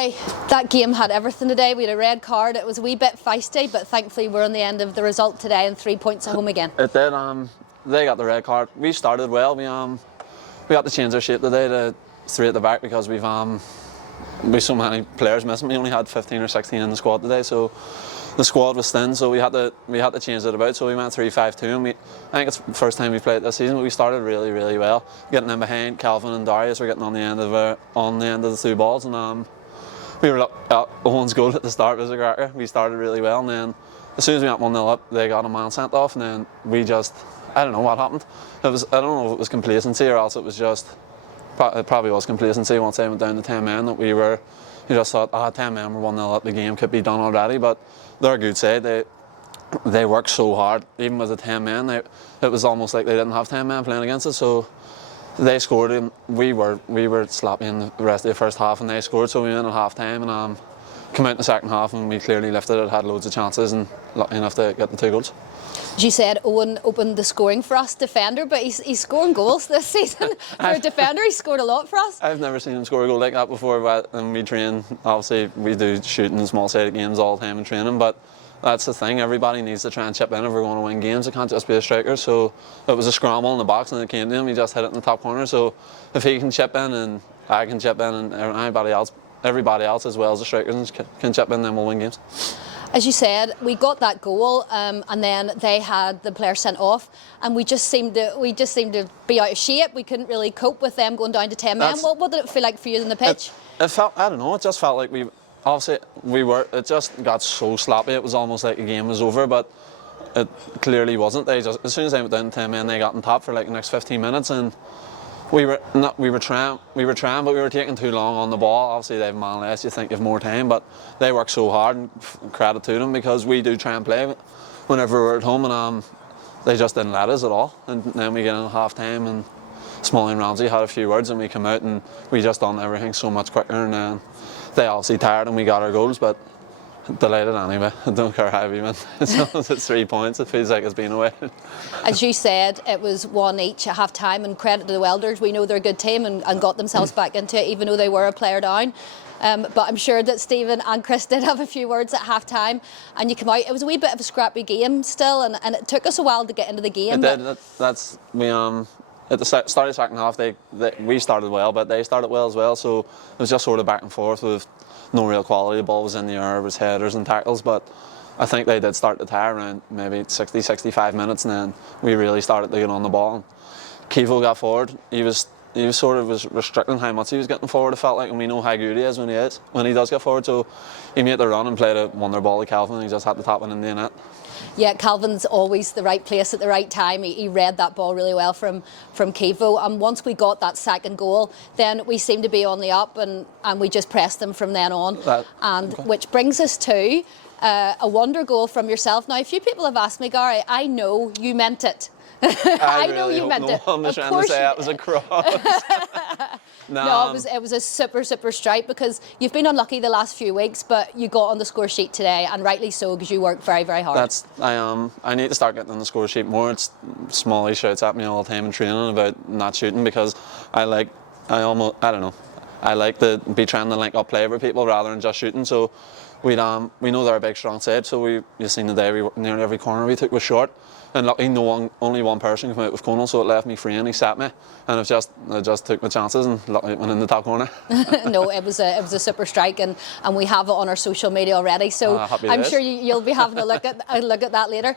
Gary, that game had everything today. We had a red card. It was a wee bit feisty, but thankfully we're on the end of the result today and 3 points at home again. It did. They got the red card. We started well. We got to change our shape today to 3 at the back because we've so many players missing. We only had 15 or 16 in the squad today, so the squad was thin. So we had to change it about. So we went 3-5-2, and I think it's the first time we played this season. But we started really, really well. Getting in behind, Calvin and Darius were getting on the end of the 2 balls, and we were up Owen's goal at the start was a cracker. We started really well, and then as soon as we went 1-0 up, they got a man sent off, and then we just, I don't know what happened. I don't know if it was complacency or else it was just, it probably was complacency once they went down to 10 men that you just thought, 10 men were 1-0 up, the game could be done already, but they're a good side. They worked so hard, even with the 10 men. It was almost like they didn't have 10 men playing against us, so they scored, and we were sloppy in the rest of the first half, and they scored, so we went at half time and come out in the second half and we clearly lifted it, had loads of chances and lucky enough to get the 2 goals. As you said, Owen opened the scoring for us, defender, but he's scoring goals this season. For a defender, he scored a lot for us. I've never seen him score a goal like that before, but we train, obviously we do shooting in small-sided games all the time in training, but that's the thing, everybody needs to try and chip in if we're going to win games. It can't just be a striker, so it was a scramble in the box and it came to him, he just hit it in the top corner, so if he can chip in and I can chip in and everybody else as well as the strikers can chip in, then we'll win games. As you said, we got that goal, and then they had the player sent off, and we just seemed to be out of shape. We couldn't really cope with them going down to 10 men. What did it feel like for you on the pitch? It felt, I don't know, it just felt like it just got so sloppy. It was almost like the game was over, but it clearly wasn't. As soon as they went down to 10 men, they got on top for like the next 15 minutes, and we were trying, but we were taking too long on the ball. Obviously, they have man less, you think you have more time, but they work so hard, and credit to them, because we do try and play whenever we're at home, and they just didn't let us at all. And then we get in at half time, and Smalley and Ramsey had a few words, and we come out, and we just done everything so much quicker, and then they obviously tired, and we got our goals, but delighted anyway. I don't care how we win. As long as it's 3 points, it feels like it's been away. As you said, it was 1 each at half time, and credit to the Welders. We know they're a good team and got themselves back into it, even though they were a player down. But I'm sure that Stephen and Chris did have a few words at half time, and you come out. It was a wee bit of a scrappy game still, and it took us a while to get into the game. It did. At the start of the second half, we started well, but they started well as well. So it was just sort of back and forth with no real quality. The ball was in the air, it was headers and tackles, but I think they did start to tire around maybe 60, 65 minutes, and then we really started to get on the ball. And Kevo got forward. He was sort of restricting how much he was getting forward, it felt like, and we know how good he is when he does get forward. So he made the run and played a wonder ball to Calvin, and he just had to tap it in the net. Yeah, Calvin's always the right place at the right time. He read that ball really well from Kevo, and once we got that second goal, then we seemed to be on the up, and we just pressed them from then on. Which brings us to a wonder goal from yourself. Now, a few people have asked me, Gary, I know you meant it. I know you meant it. I'm just trying to say that was a cross. No, it was a super strike, because you've been unlucky the last few weeks, but you got on the score sheet today, and rightly so, because you worked very, very hard. I need to start getting on the score sheet more. Smalley shouts at me all the time in training about not shooting, because I like to be trying to link up play with people rather than just shooting. So we know they're a big strong side, so you've seen today nearly every corner we took was short. And luckily, only one person came out with Conal, so it left me free, and he sat me, and I just took my chances, and luckily it went in the top corner. No, it was a super strike, and we have it on our social media already. So I'm sure you'll be having a look at that later.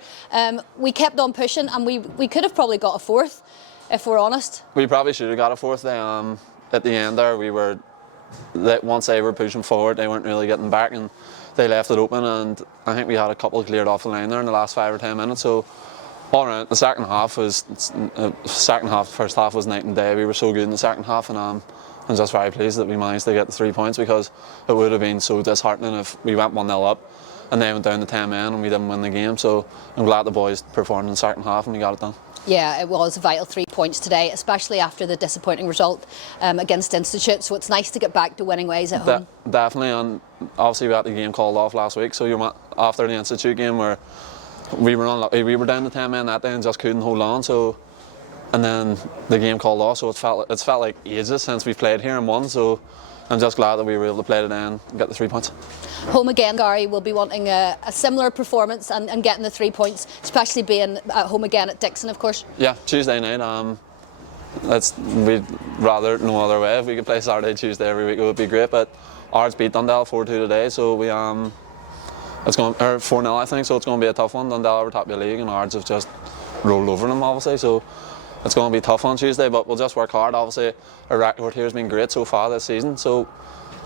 We kept on pushing, and we could have probably got a fourth, if we're honest. We probably should have got a fourth. At the end there, once they were pushing forward, they weren't really getting back, and they left it open, and I think we had a couple cleared off the line there in the last 5 or 10 minutes. So all around, the first half was night and day. We were so good in the second half, and I'm just very pleased that we managed to get the 3 points, because it would have been so disheartening if we went 1-0 up and they went down to 10 men and we didn't win the game. So I'm glad the boys performed in the second half and we got it done. Yeah, it was a vital 3 points today, especially after the disappointing result against Institute. So it's nice to get back to winning ways at home. Definitely, and obviously we had the game called off last week. So after the Institute game, where we were unlucky, we were down to 10 men that day and just couldn't hold on. So, and then the game called off. So it's felt like ages since we played here and won. So I'm just glad that we were able to play today and get the 3 points. Home again, Gary will be wanting a similar performance and getting the 3 points, especially being at home again at Dixon, of course. Yeah, Tuesday night. We'd rather no other way. If we could play Saturday, Tuesday every week, it would be great. But ours beat Dundee 4-2 today, so it's going 4-0, I think. So it's going to be a tough one. Dundee are top of the league, and ours have just rolled over them, obviously. So it's going to be tough on Tuesday, but we'll just work hard. Obviously, our record here has been great so far this season. So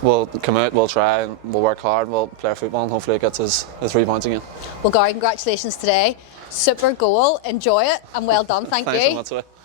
we'll come out, we'll try, and we'll work hard. We'll play our football, and hopefully it gets us the 3 points again. Well, Gary, congratulations today. Super goal. Enjoy it, and well done. Thank you. Thanks so much.